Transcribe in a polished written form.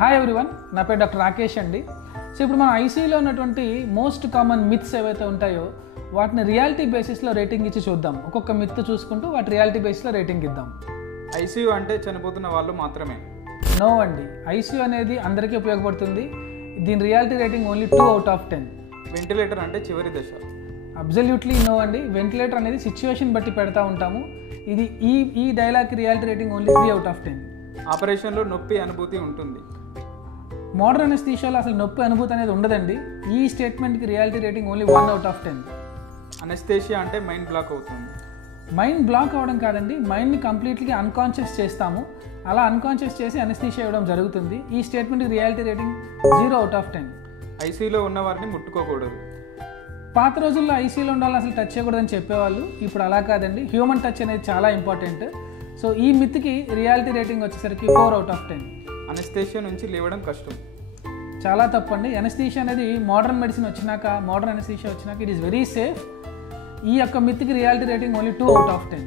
Hi everyone, నా పేరు doctor Rakesh అండి. సో ఇప్పుడు మన ఐసీయూలో ఉన్నటువంటి మోస్ట్ కామన్ మిత్స్ ఏవైతే ఉంటాయో వాటిని రియాలిటీ బేసిస్లో రేటింగ్ ఇచ్చి చూద్దాం. ఒక్కొక్క మిత్ చూసుకుంటూ వాటి రియాలిటీ బేసిస్లో రేటింగ్ ఇద్దాం. ఐసీయూ అంటే చనిపోతున్న వాళ్ళు మాత్రమే. నో అండి, ఐసీయూ అనేది అందరికీ ఉపయోగపడుతుంది. దీని రియాలిటీ రేటింగ్ ఓన్లీ 2/10. వెంటిలేటర్ అంటే చివరి దశ. అబ్జల్యూట్లీ నో అండి. వెంటిలేటర్ అనేది సిచ్యువేషన్ బట్టి పెడతా ఉంటాము. ఇది ఈ డైలాగ్కి రియాలిటీ రేటింగ్ ఓన్లీ 3/10. ఆపరేషన్లో నొప్పి అనుభూతి ఉంటుంది. మోడర్న్ అనస్థీషియాలో అసలు నొప్పి అనుభూతి అనేది ఉండదండి. ఈ స్టేట్మెంట్కి రియాలిటీ రేటింగ్ ఓన్లీ 1/10. అనస్థేషియా అంటే మైండ్ బ్లాక్ అవుతుంది. మైండ్ బ్లాక్ అవ్వడం కాదండి, మైండ్ని కంప్లీట్లీ అన్కాన్షియస్ చేస్తాము. అలా అన్కాన్షియస్ చేసి అనస్థీషియా ఇవ్వడం జరుగుతుంది. ఈ స్టేట్మెంట్కి రియాలిటీ రేటింగ్ 0/10. ఐసీయూలో ఉన్న వారిని ముట్టుకోకూడదు. పాత రోజుల్లో ఐసీయూలో ఉండాలి అసలు టచ్ చేయకూడదని చెప్పేవాళ్ళు. ఇప్పుడు అలా కాదండి, హ్యూమన్ టచ్ అనేది చాలా ఇంపార్టెంట్. సో ఈ మిత్కి రియాలిటీ రేటింగ్ వచ్చేసరికి 4/10. అనస్థేషియా నుంచి లేవడం కష్టం. చాలా తప్పండి. అనస్థీషియా అనేది మోడర్న్ మెడిసిన్ వచ్చినాక, మోడర్న్ అనస్థీషియా వచ్చినాక ఇట్ ఈస్ వెరీ సేఫ్. ఈ యొక్క మిత్కి రియాలిటీ రేటింగ్ ఓన్లీ 2/10.